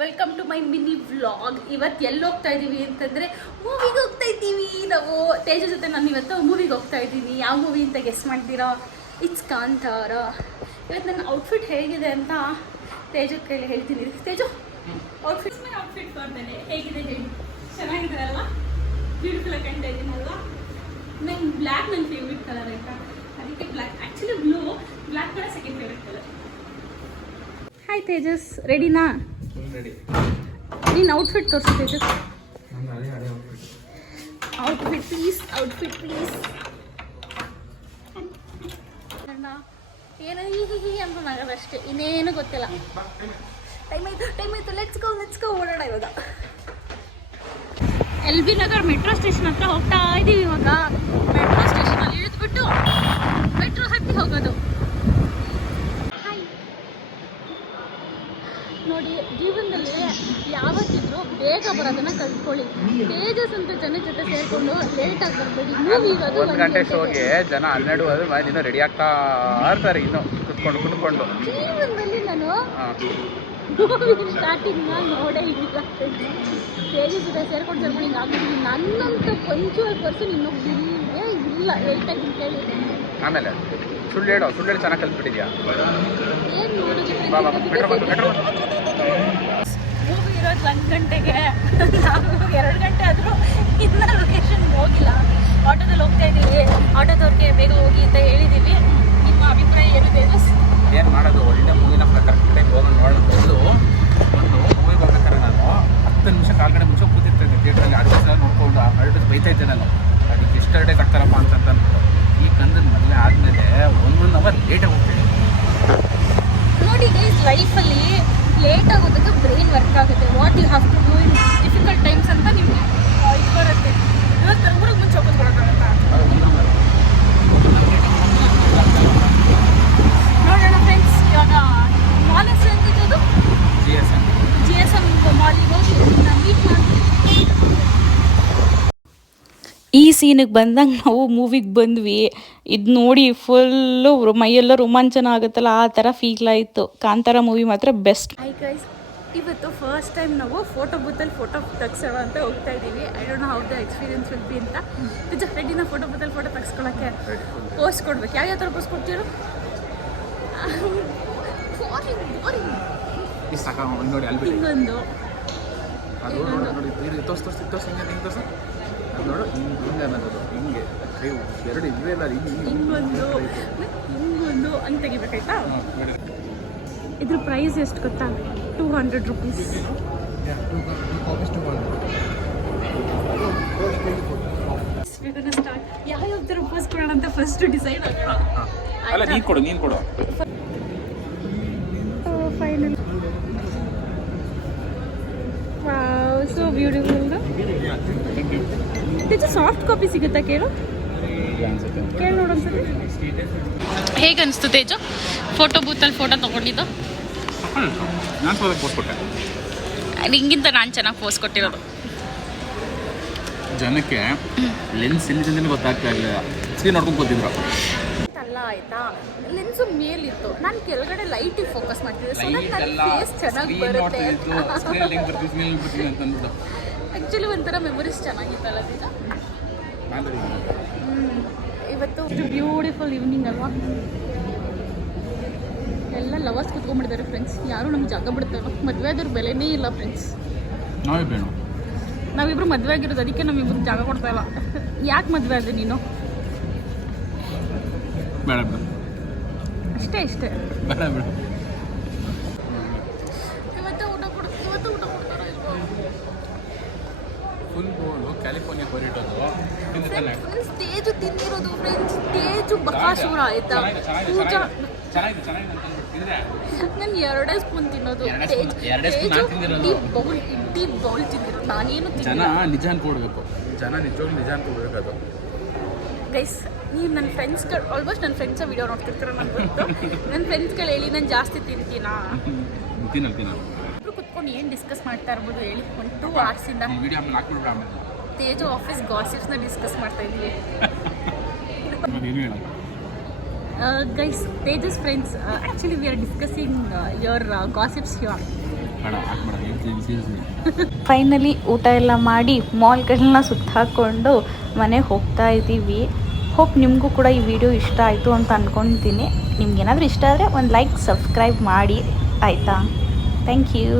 Welcome to my mini vlog. ಇವತ್ತು ಎಲ್ಲಿ ಹೋಗ್ತಾ ಇದ್ದೀವಿ ಅಂತಂದರೆ ಮೂವಿಗೆ ಹೋಗ್ತಾ ಇದ್ದೀವಿ ನಾವು. ತೇಜ ಜೊತೆ ನಾನು ಇವತ್ತು ಮೂವಿಗೆ ಹೋಗ್ತಾ ಇದ್ದೀನಿ. ಯಾವ ಮೂವಿ ಅಂತ ಗೆಸ್ ಮಾಡ್ತೀರಾ? ಇಟ್ಸ್ ಕಾಂತಾರ. ಇವತ್ತು ನನ್ನ ಔಟ್ಫಿಟ್ ಹೇಗಿದೆ ಅಂತ ತೇಜ ಕೈಲಿ ಹೇಳ್ತೀನಿ. ತೇಜು ಔಟ್ಫಿಟ್ ಮಾಡ್ತೇನೆ, ಹೇಗಿದೆ ಹೇಳಿ. ಚೆನ್ನಾಗಿದೆ ಅಲ್ವಾ? ಬ್ಯೂಟಿಫುಲ್ ಆಗಿ ಕಾಣ್ತಾ ಇದ್ದೀನಲ್ವಾ? ನಂಗೆ ಬ್ಲ್ಯಾಕ್ ನನ್ನ ಫೇವ್ರೆಟ್ ಕಲರ್ ಆಯಿತಾ, ಅದಕ್ಕೆ ಬ್ಲ್ಯಾಕ್. ಆ್ಯಕ್ಚುಲಿ ಬ್ಲ್ಯಾಕ್ ಕೂಡ second favourite colour. Hi Tejas, ರೆಡಿನಾ? ನೀನು ಔಟ್ಫಿಟ್ ತೋರಿಸು ತೇಜಸ್. Outfit please. ಏನೋ ಹೀಗೆ ಅಂತ ನಗದಷ್ಟೇ, ಇನ್ನೇನು ಗೊತ್ತಿಲ್ಲ. ಟೈಮ್ ಆಯಿತು, ಲೆಟ್ಸ್ ಗೋ ಓಡೋಣ ಇವಾಗ. L B Nagar metro station ಹತ್ರ ಹೋಗ್ತಾ ಇದ್ದೀವಿ ಇವಾಗ. ಮೆಟ್ರೋ ಸ್ಟೇಷನಲ್ಲಿ ಇಳಿದ್ಬಿಟ್ಟು ಮೆಟ್ರೋ ಹತ್ತಿ ಹೋಗೋದು. ನೋಡಿ, ಜೀವನದಲ್ಲಿ ಯಾವತ್ತಿದ್ರು ಬೇಗ ಬರೋದನ್ನ ಕಲ್ತ್ಕೊಳ್ಳಿ. ತೇಜಸ್ ಅಂತ ಜನ ಜೊತೆ ಸೇರ್ಕೊಂಡು ಲೇಟಾಗಿ ಬರಬೇಡಿ. ಮೂವಿ ಇರೋದು 1 ಗಂಟೆ ಶೋಗೆ ಜನ 12 ರೆಡಿ ಆಗ್ತಾ ಇರ್ತಾರೆ, ಇನ್ನು ಕುತ್ಕೊಂಡು. ಜೀವನದಲ್ಲಿ ನಾನು ಮೂವಿ ಸ್ಟಾರ್ಟಿಂಗ್ನ ನೋಡೇ ಇಲ್ಲ. ತೇಜಸ್ ಜೊತೆ ಸೇರ್ಕೊಂಡು ಹಿಂಗೆ ಆಗ್ಬಿಟ್ಟು ನನ್ನಂತ ಪಂಚುವಲ್ ಪರ್ಸನ್ ಇನ್ನೊಬ್ಬ ಇಲ್ಲ. ಲೇಟಾಗಿ ಕೇಳಿ ಆಮೇಲೆ ಸುಳ್ಳು ಹೇಳು ಚೆನ್ನಾಗಿ ಕಲ್ತ್ಬಿಟ್ಟಿದ್ಯಾ? ಏನು ನೋಡಿದ್ವಿ? ಮೂವಿ ಇರೋದು 1 ಗಂಟೆಗೆ, ನಾವು 2 ಗಂಟೆ ಆದರೂ ಇನ್ನೂ ಲೊಕೇಶನ್ಗೆ ಹೋಗಿಲ್ಲ. ಆಟೋದಲ್ಲಿ ಹೋಗ್ತಾ ಇದ್ದೀವಿ. ಆಟೋದವ್ರಿಗೆ ಬೇಗ ಹೋಗಿ ಅಂತ ಹೇಳಿದ್ದೀವಿ. ನಿಮ್ಮ ಅಭಿಪ್ರಾಯ ಏನು ತೇಜಸ್? ಏನು ಮಾಡೋದು, ಒಳ್ಳೆ ಮೂವಿನ ಕರೆಕ್ಟ್ ಟೈಮ್ ಹೋಗೋಣ ನೋಡೋದು. ಒಂದು ಮೂವಿಗೆ ಹೋಗ್ಬೇಕಾದ್ರೆ ನಾನು 10 ನಿಮಿಷ ಕಾಲ್ಗಡೆ ಮುಂಚೆ ಕೂತಿರ್ತೇನೆ ಥಿಯೇಟ್ರಲ್ಲಿ. ಅಡ್ವೈಸ್ ನೋಡ್ಕೊಂಡು ಅಡ್ವೈಸ್ ಬೈತಾ ಇದ್ದೆ ನಾನು, ಅದಕ್ಕೆ ಎಷ್ಟು ಅಡ್ವೈಸ್ ಆಗ್ತಾರಪ್ಪ ಅಂತ ಅಂದ್ಬಿಟ್ಟು. ಈ ಕಂದನ ಮದುವೆ ಆದಮೇಲೆ 1 ಅವರ್ ಲೇಟಾಗಿ ಹೋಗ್ತೀನಿ. ನೋಡಿ ಗೈಸ್, ಲೈಫಲ್ಲಿ ಲೇಟ್ ಆಗೋದಕ್ಕೆ ಬ್ರೈನ್ ವರ್ಕ್ ಆಗುತ್ತೆ. What you have to do in difficult times ಅಂತ ನಿಮಗೆ ಇದು ಬರುತ್ತೆ. ಇವಾಗ ಊರಿಗೆ ಮುಂಚೆ ಹೋಗೋದ್ಕೊಳಕ್ಕಾಗತ್ತಾ? ನೋಡೋಣ ಫ್ರೆಂಡ್ಸ್. ಇವಾಗ ಮಾಲ್ ಹೆಸರು ಅಂತಿದ್ದು GSM ಮಾಲಿಗೆ ಹೋಗಿ ನಾವು ಮೀಟ್ ಮಾಡ್ತೀವಿ. ಈ ಸೀನಿಗೆ ಬಂದಂಗೆ ನಾವು ಮೂವಿಗೆ ಬಂದ್ವಿ. ಇದು ನೋಡಿ ಫುಲ್ಲು ಮೈಯೆಲ್ಲ ರೋಮಾಂಚನ ಆಗುತ್ತಲ್ಲ, ಆ ಥರ ಫೀಲ್ ಆಯಿತು. ಕಾಂತಾರ ಮೂವಿ ಮಾತ್ರ ಬೆಸ್ಟ್. ಹಾಯ್ ಗೈಸ್, ಇವತ್ತು ಫಸ್ಟ್ ಟೈಮ್ ನಾವು ಫೋಟೋ ಬೂತಲ್ಲಿ ಫೋಟೋ ತೆಗ್ಸೋಣ ಅಂತ ಹೋಗ್ತಾ ಇದ್ದೀವಿ. I don't know how the experience will be ಅಂತ. ನಿಜ ರೆಡಿನ ಫೋಟೋ ಬೂತಲ್ಲಿ ಫೋಟೋ ತೆಗ್ಸ್ಕೊಳ್ಳೋಕ್ಕೆ ಪೋಸ್ಟ್ ಕೊಡ್ಬೇಕು. ಯಾವ ಥರ ಪೋಸ್ಟ್ ಕೊಡ್ತೀರೋ? ನೋಡಿ ಅಲ್ಲಿ ಹಿಂಗೊಂದು ನೋಡು, ಹಿಂಗೆ ಅನ್ನೋದು ಹಿಂಗೆ ಎರಡು ಇವೇ ಇಲ್ಲ, ಹಿಂಗೊಂದು ಹಂಗೆ ತೆಗಿಬೇಕಾಯ್ತಾ? ಇದ್ರ ಪ್ರೈಸ್ ಎಷ್ಟು ಗೊತ್ತಾ? 200 ರೂಪೀಸ್. ಯಾವ್ಯಾವ ಥರ ಪೋಸ್ ಕೊಡೋಣ ಅಂತ ಫಸ್ಟ್ ಡಿಸೈಡ್ ಆಗೋಣ. ಅಲ್ಲ, ನೀನು ಕೊಡು. ಫೈನಲ್. Wow, so beautiful. ಇದು ಸಾಫ್ಟ್ ಕಾಪಿ ಸಿಗುತ್ತಾ? ಕೇಳು ನೋಡೋನ್ಸತಿ. ಹೇಗೆ ಅನಿಸ್ತು ತೇಜು ಫೋಟೋ ಬೂತಲ್ಲಿ ಫೋಟೋ ತೊಗೊಂಡಿದ್ದು? ನಾನು ಪೋಸ್ಟ್ ಕೊಟ್ಟೆ. ನಿಂಗಿಂತ ನಾನು ಚೆನ್ನಾಗಿ ಪೋಸ್ ಕೊಟ್ಟಿರೋದು. ಜನಕ್ಕೆ ಲೆನ್ಸ್ ಎಲ್ಲಿಂದ ಗೊತ್ತಾಗ್ತಾ ಇರಲಿಲ್ಲ, ಸ್ಕ್ರೀನ್ ನೋಡ್ಕೊಂಡು ಕೂತಿದ್ರು. ಅಲ್ಲ ಆಯ್ತಾ, ಲೆನ್ಸು ಮೇಲಿತ್ತು, ನಾನು ಕೆಳಗಡೆ ಲೈಟಿಗೆ ಫೋಕಸ್ ಮಾಡ್ತಿದ್ದೆ. ಸೊ ನನ್ನ ಫೇಸ್ ಚೆನ್ನಾಗಿ ಬರುತ್ತೆ. ಆ್ಯಕ್ಚುಲಿ ಒಂಥರ ಮೆಮೊರೀಸ್ ಚೆನ್ನಾಗಿತ್ತಲ್ಲ ಈಗ. ಇವತ್ತು ಬ್ಯೂಟಿಫುಲ್ ಈವ್ನಿಂಗ್ ಅಲ್ವಾ? ಎಲ್ಲ ಲವರ್ಸ್ ಕುತ್ಕೊಂಡ್ಬಿಡ್ತಾರೆ ಫ್ರೆಂಡ್ಸ್. ಯಾರು ನಮ್ಗೆ ಜಾಗ ಬಿಡ್ತಾರೋ? ಮದುವೆ ಆದ್ರೂ ಬೆಲೆನೇ ಇಲ್ಲ ಫ್ರೆಂಡ್ಸ್. ನಾವಿಬ್ರು ಮದುವೆ ಆಗಿರೋದು, ಅದಕ್ಕೆ ನಮ್ಮಿಬ್ರು ಜಾಗ ಕೊಡ್ತಾ ಇಲ್ಲ. ಯಾಕೆ ಮದುವೆ ಆದೆ ನೀನು? ಅಷ್ಟೇ ಇವತ್ತು ಊಟ ಕೊಡ್ತಾರ ಇಲ್ವಾ? ಫುಲ್ ಬೋಲು ಕ್ಯಾಲಿಫೋರ್ನಿಯಾ ಕೊರಿಟೋದು ತೇಜು ತಿಂದಿರೋದು ಫ್ರೆಂಡ್ಸ್. ತೇಜು ಬಕಾಸೂರ ಆಯ್ತಾ? ಪೂಜಾ ನಾನು 2 ಸ್ಪೂನ್ ತಿನ್ನೋದು. ಇಡ್ಲಿ ಬೌಲ್ ತಿಂದಿರೋದು. ನಾನೇನು ಜನ ನಿಜ ಅನ್ಕೊಡ್ಬೇಕು. ಅದು ಗೈಸ್, ನೀವು ನನ್ನ ಫ್ರೆಂಡ್ಸ್ಗಳು ಆಲ್ಮೋಸ್ಟ್ ನನ್ನ ಫ್ರೆಂಡ್ಸ ವೀಡಿಯೋ ನೋಡ್ತಿರ್ತಾರೆ ನನಗೆ ಗೊತ್ತು. ನನ್ನ ಫ್ರೆಂಡ್ಸ್ಗಳು ಹೇಳಿ ನಾನು ಜಾಸ್ತಿ ತಿಂತೀನಾ? ಇಬ್ರು ಕುತ್ಕೊಂಡು ಏನು ಡಿಸ್ಕಸ್ ಮಾಡ್ತಾ ಇರ್ಬೋದು ಹೇಳಿ? 2 hours ತೇಜು ಆಫೀಸ್ ಗಾಸಿಪ್ಸ್ನ ಡಿಸ್ಕಸ್ ಮಾಡ್ತಾ ಇದ್ದೀವಿ. guys, Tejas friends, actually we are discussing your gossips here. ಬೇಡ ಹಾಕ್ಬೇಡ ಹೇಳ್ತೀನಿ ಸೀರಿಯಸ್ಲಿ. ಫೈನಲಿ ಊಟ ಎಲ್ಲ ಮಾಡಿ ಮಾಲ್ಗಳನ್ನ ಸುತ್ತಾಕೊಂಡು ಮನೆಗೆ ಹೋಗ್ತಾ ಇದ್ದೀವಿ. ಹೋಪ್ ನಿಮಗೂ ಕೂಡ ಈ ವಿಡಿಯೋ ಇಷ್ಟ ಆಯಿತು ಅಂತ ಅಂದ್ಕೊತೀನಿ. ನಿಮ್ಗೇನಾದರೂ ಇಷ್ಟ ಆದರೆ ಒಂದು ಲೈಕ್ ಸಬ್ಸ್ಕ್ರೈಬ್ ಮಾಡಿ ಆಯಿತಾ. Thank you.